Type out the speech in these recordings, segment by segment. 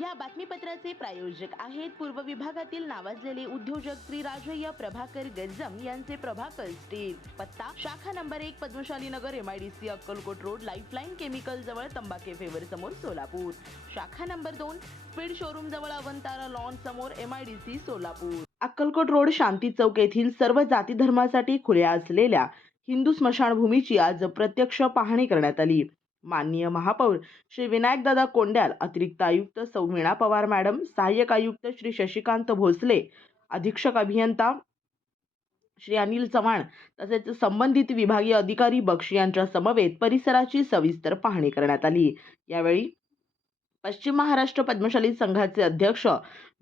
या बातमीपत्राचे प्रायोजक आहेत पूर्व विभागातील नावाजलेले उद्योजक श्री राजय्य प्रभाकर गज्जम यांचे प्रभाकर स्टील. पत्ता शाखा नंबर एक Padmashali Nagar MIDC Akkalkot road lifeline chemical जवळ तंबाखे फेवर समोर सोलापूर. शाखा नंबर दोन स्पीड शोरूम जवळ अवंतारा लॉन समोर एमआयडीसी सोलापूर. अक्कलकोट रोड शांती चौक येथील सर्व जाती धर्मासाठी खुल्या असलेल्या हिंदू स्मशानभूमीची आज प्रत्यक्ष पाहणी करण्यात आली. माननीय महापौर श्री विनायकदादा कोंड्याल अतिरिक्त आयुक्त सौ वीणा पवार मॅडम सहाय्यक आयुक्त श्री शशिकांत भोसले अधीक्षक अभियंता श्री अनिल चव्हाण तसेच संबंधित विभागीय अधिकारी बक्षी यांच्या समवेत परिसराची सविस्तर पाहणी करण्यात आली. यावेळी पश्चिम महाराष्ट्र पद्मशाली संघाचे अध्यक्ष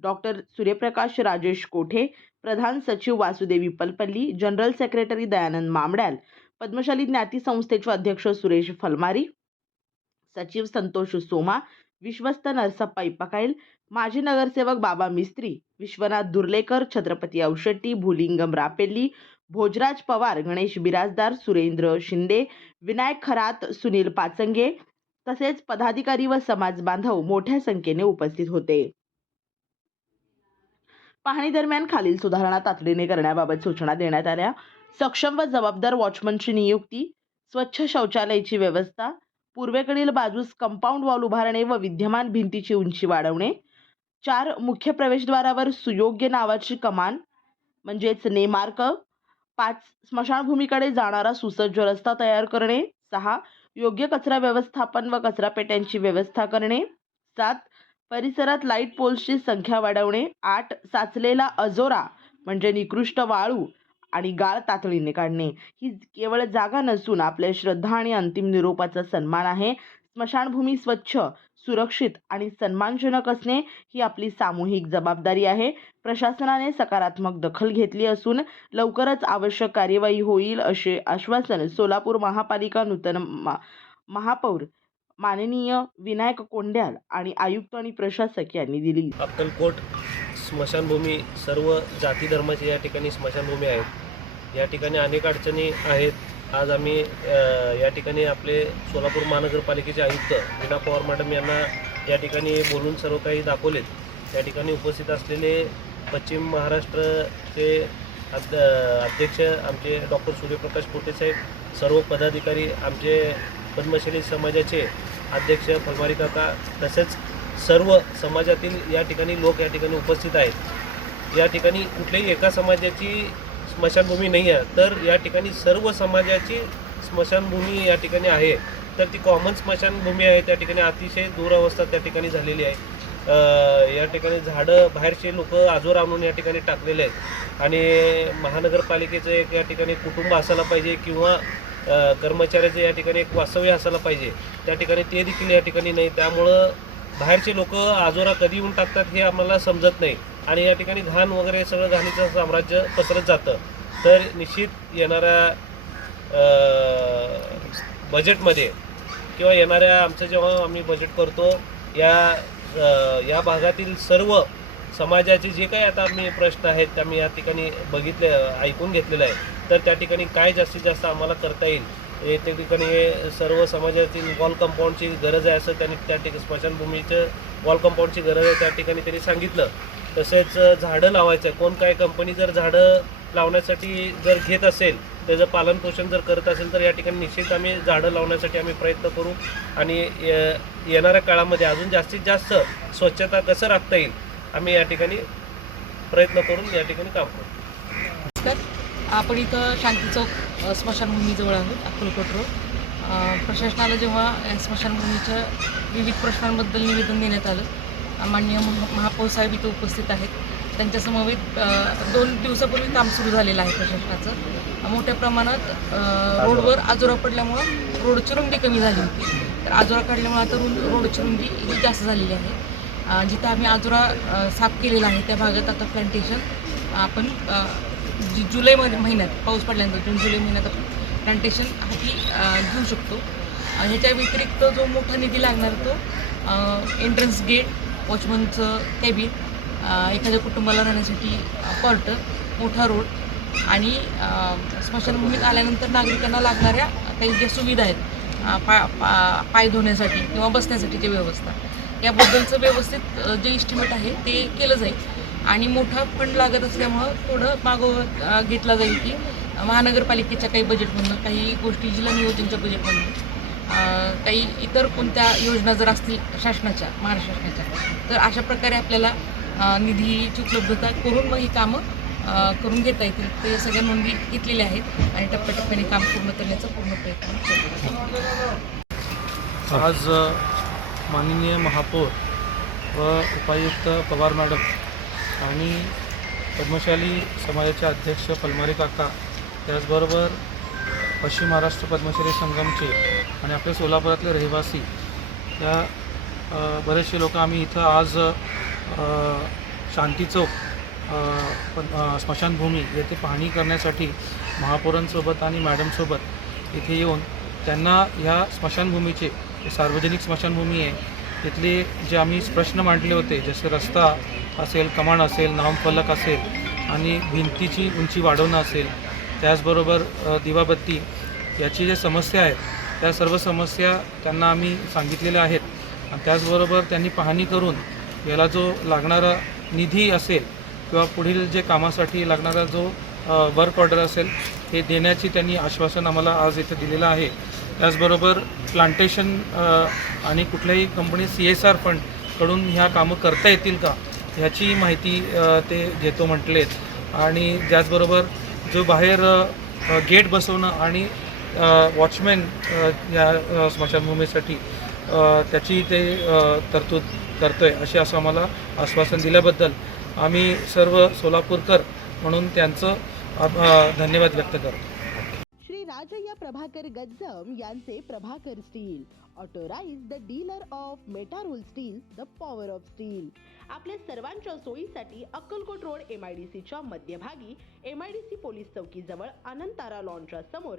डॉक्टर सूर्यप्रकाश राजेश कोठे प्रधान सचिव वासुदेवी पलपल्ली जनरल सेक्रेटरी दयानंद मामड्याल पद्मशाली ज्ञाती संस्थेचे अध्यक्ष सुरेश फलमारी सचिव संतोष सोमा विश्वस्त नरसप्पा इप्पाकाईल माजी नगरसेवक बाबा मिस्त्री विश्वनाथ दुर्लेकर छत्रपती औषट्टी भुलिंगम रापेल्ली भोजराज पवार गणेश बिराजदार सुरेंद्र शिंदे विनायक खरात सुनील पाचंगे तसेच पदाधिकारी व समाज बांधव मोठ्या संख्येने उपस्थित होते. पाहणी दरम्यान खालील सुधारणा तातडीने करण्याबाबत सूचना देण्यात आल्या. सक्षम व जबाबदार वॉचमनची नियुक्ती स्वच्छ शौचालयाची व्यवस्था पूर्वेकडील बाजूस कंपाऊंड वॉल उभारणे व विद्यमान भिंतीची उंची वाढवणे. चार मुख्य प्रवेशद्वारावर सुयोग्य नावाची कमान म्हणजेच नेमार्क. पाच स्मशानभूमीकडे जाणारा सुसज्ज रस्ता तयार करणे. सहा योग्य कचरा व्यवस्थापन व कचरा पेट्यांची व्यवस्था करणे. सात परिसरात लाइट पोल्सची संख्या वाढवणे. आठ साचलेला अजोरा म्हणजे निकृष्ट वाळू आणि गाळ तातडीने काढणे. ही केवळ जागा नसून आपल्या श्रद्धा आणि अंतिम निरोपाचा सन्मान आहे. स्मशानभूमी स्वच्छ सुरक्षित आणि सन्मानजनक असणे ही आपली सामूहिक जबाबदारी आहे. प्रशासनाने सकारात्मक दखल घेतली असून लवकरच आवश्यक कार्यवाही होईल असे आश्वासन सोलापूर महापालिका नूतन मा महापौर माननीय विनायक कोंड्याल आणि आयुक्त आणि प्रशासक यांनी दिली. अक्कलकोट स्मशानभूमी सर्व जाती धर्माची या ठिकाणी स्मशानभूमी आहेत. या ठिकाणी अनेक अडचणी आहेत. आज आम्ही या ठिकाणी आपले सोलापूर महानगरपालिकेचे आयुक्त विना पवार मॅडम यांना या ठिकाणी बोलून सर्व काही दाखवलेत. या ठिकाणी उपस्थित असलेले पश्चिम महाराष्ट्रचे अध अध्यक्ष आमचे डॉक्टर सूर्यप्रकाश पोटे साहेब सर्व पदाधिकारी आमचे पद्मश्री समाजाचे अध्यक्ष फलवारी काका तसेच सर्व समाजातील या ठिकाणी लोक या ठिकाणी उपस्थित आहेत या ठिकाणी कुठल्याही एका समाजाची स्मशानभूमी नाही आहे तर या ठिकाणी सर्व समाजाची स्मशानभूमी या ठिकाणी आहे तर ती कॉमन स्मशानभूमी आहे त्या ठिकाणी अतिशय दुरावस्था त्या ठिकाणी झालेली आहे या ठिकाणी झाडं बाहेरचे लोक आजोर आणून या ठिकाणी टाकलेले आहेत आणि महानगरपालिकेचं एक या ठिकाणी कुटुंब असायला पाहिजे किंवा कर्मचाऱ्याचं या ठिकाणी एक वास्तव्य असायला पाहिजे त्या ठिकाणी ते देखील या ठिकाणी नाही त्यामुळं बाहेरचे लोक आजोरा कधी येऊन टाकतात हे आम्हाला समजत नाही. आणि या ठिकाणी घाण वगैरे सगळं घाणीचं साम्राज्य पसरत जातं. तर निश्चित येणाऱ्या बजेटमध्ये किंवा येणाऱ्या आमचं जेव्हा आम्ही बजेट करतो या या भागातील सर्व समाजाचे जे काही आता आम्ही प्रश्न आहेत ते आम्ही या ठिकाणी बघितले ऐकून घेतलेलं आहे तर त्या ठिकाणी काय जास्तीत जास्त आम्हाला करता येईल? हे त्या ठिकाणी सर्व समाजातील वॉल कंपाऊंडची गरज आहे असं त्यांनी त्या ठिकाणी स्मशानभूमीचं वॉल कंपाऊंडची गरज आहे त्या ठिकाणी त्यांनी सांगितलं. तसेच झाडं लावायचं. आहे कोण काय कंपनी जर झाडं लावण्यासाठी जर घेत असेल त्याचं पालनपोषण जर करत असेल तर या ठिकाणी निश्चित आम्ही झाडं लावण्यासाठी आम्ही प्रयत्न करू. आणि येणाऱ्या काळामध्ये अजून जास्तीत जास्त स्वच्छता कसं राखता येईल आम्ही या ठिकाणी प्रयत्न करून या ठिकाणी काम करू. आपण इथं शांती चौक स्मशानभूमीजवळ आहोत अक्कलकोट रोड. प्रशासनाला जेव्हा या स्मशानभूमीच्या विविध प्रश्नांबद्दल निवेदन देण्यात आलं अ, माननीय महापौर साहेब इथं उपस्थित आहेत. त्यांच्यासमवेत दोन दिवसापूर्वी काम सुरू झालेलं आहे प्रशासनाचं. मोठ्या प्रमाणात रोडवर आजोरा पडल्यामुळं रोडची रुंदी कमी झाली होती. तर आजोरा काढल्यामुळे आता रुंद रोडची रुंदी ही जास्त झालेली आहे. जिथं आम्ही आजोरा साफ केलेला आहे त्या भागात आता प्लांटेशन आपण जु जुलै महिन्यात पाऊस पडल्यानंतर जून जुलै महिन्यात आपण प्लांटेशन हाती घेऊ शकतो. ह्याच्या व्यतिरिक्त जो मोठा निधी लागणार तो एंट्रन्स गेट वॉचमनचं कॅबिन एखाद्या कुटुंबाला राहण्यासाठी क्वार्टर मोठा रोड आणि स्मशानभूमीत आल्यानंतर नागरिकांना लागणाऱ्या काही ज्या सुविधा आहेत पा पा पाय धुण्यासाठी किंवा बसण्यासाठीची व्यवस्था याबद्दलचं व्यवस्थित जे इस्टिमेट आहे ते केलं जाईल. आणि मोठा फंड लागत असल्यामुळं थोडं मागोवं घेतला जाईल की महानगरपालिकेच्या काही बजेटमधनं काही गोष्टी जिल्हा नियोजनच्या बजेटमधनं काही इतर कोणत्या योजना जर असतील शासनाच्या महाराष्ट्र शासनाच्या तर अशा प्रकारे आपल्याला निधीची उपलब्धता करून मग ही कामं करून घेता येतील. ते सगळ्या नोंदी घेतलेल्या आहेत आणि टप्प्याटप्प्याने काम पूर्ण करण्याचा पूर्ण प्रयत्न आज माननीय महापौर व उपायुक्त पवार मॅडम आणि पद्मशाली समाजाचे अध्यक्ष पलमारे काका त्याचबरोबर पश्चिम महाराष्ट्र पद्मश्री संगमचे आणि आपले सोलापुरातले रहिवासी. या बरेचसे लोक आम्ही इथं आज शांती चौक स्मशानभूमी येथे पाहणी करण्यासाठी महापौरांसोबत आणि मॅडमसोबत इथे येऊन त्यांना ह्या स्मशानभूमीचे सार्वजनिक स्मशानभूमी आहे तिथले जे आम्ही प्रश्न मांडले होते जसे रस्ता असेल कमान असेल नामफलक असेल आणि भिंतीची उंची वाढवणं असेल त्याचबरोबर दिवाबत्ती याची ज्या समस्या आहेत त्या सर्व समस्या त्यांना आम्ही सांगितलेल्या आहेत. आणि त्याचबरोबर त्यांनी पाहणी करून याला जो लागणारा निधी असेल किंवा पुढील जे कामासाठी लागणारा जो वर्क ऑर्डर असेल हे देण्याची त्यांनी आश्वासन आम्हाला आज इथे दिलेलं आहे. त्याचबरोबर प्लांटेशन आणि कुठल्याही कंपनी सी एस आर फंडकडून ह्या कामं करता येतील का? ह्याची माहिती ते घेतो म्हटलेत आणि त्याचबरोबर जो बाहेर गेट बसवणं आणि वॉचमॅन या स्मशानभूमीसाठी त्याची ते तरतूद करतो आहे असे असं आम्हाला आश्वासन दिल्याबद्दल आम्ही सर्व सोलापूरकर म्हणून त्यांचं धन्यवाद व्यक्त करतो. प्रभाकर गज्जम यांचे Prabhakar steel authorised the dealer of Metarol steel the power of steel. आपल्या सर्वांच्या सोयीसाठी Akkalkot road M I D सीच्या मध्यभागी M I D C police चौकीजवळ Anantara लॉनच्या समोर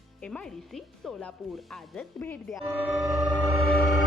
M I D C Solapur. आजच भेट द्या.